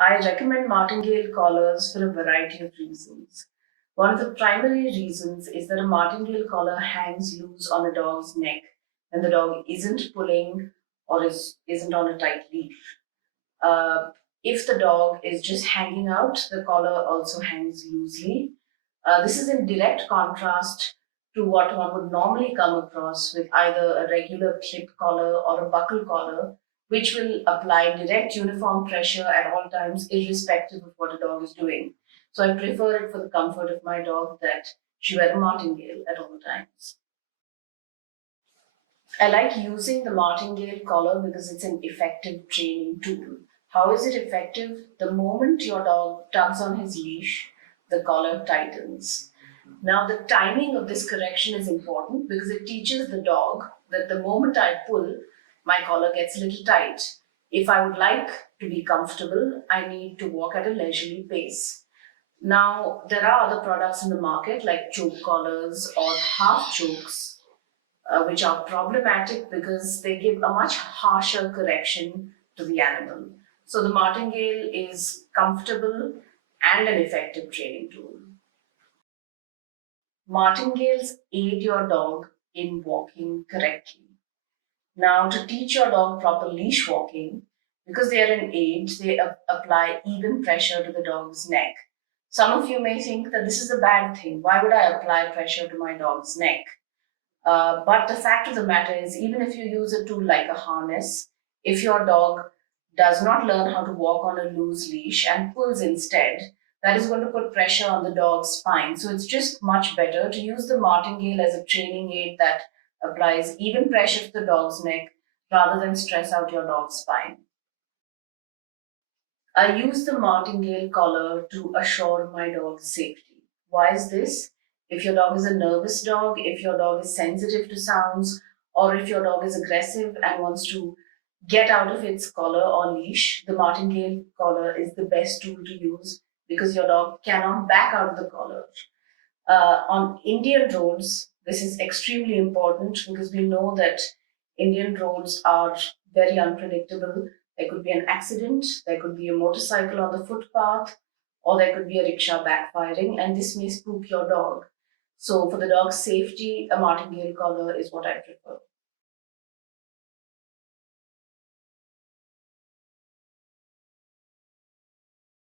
I recommend martingale collars for a variety of reasons. One of the primary reasons is that a martingale collar hangs loose on a dog's neck when the dog isn't pulling or isn't on a tight leash. Uh, if the dog is just hanging out, the collar also hangs loosely. This is in direct contrast to what one would normally come across with either a regular clip collar or a buckle collar, which will apply direct uniform pressure at all times, irrespective of what a dog is doing. So I prefer it for the comfort of my dog that she wear a martingale at all times. I like using the martingale collar because it's an effective training tool. How is it effective? The moment your dog tugs on his leash, the collar tightens. Now, the timing of this correction is important because it teaches the dog that the moment I pull, my collar gets a little tight. If I would like to be comfortable, I need to walk at a leisurely pace. Now, there are other products in the market like choke collars or half chokes, which are problematic because they give a much harsher correction to the animal. So, the martingale is comfortable and an effective training tool. Martingales aid your dog in walking correctly. Now, to teach your dog proper leash walking, because they are an aid, they apply even pressure to the dog's neck. Some of you may think that this is a bad thing. Why would I apply pressure to my dog's neck? But the fact of the matter is, even if you use a tool like a harness, if your dog does not learn how to walk on a loose leash and pulls instead, that is going to put pressure on the dog's spine. So it's just much better to use the martingale as a training aid that applies even pressure to the dog's neck rather than stress out your dog's spine. I use the martingale collar to assure my dog's safety. Why is this? If your dog is a nervous dog, if your dog is sensitive to sounds, or if your dog is aggressive and wants to get out of its collar or leash, the martingale collar is the best tool to use because your dog cannot back out of the collar. On Indian roads, this is extremely important because we know that Indian roads are very unpredictable. There could be an accident, there could be a motorcycle on the footpath, or there could be a rickshaw backfiring, and this may spook your dog. So, for the dog's safety, a martingale collar is what I prefer.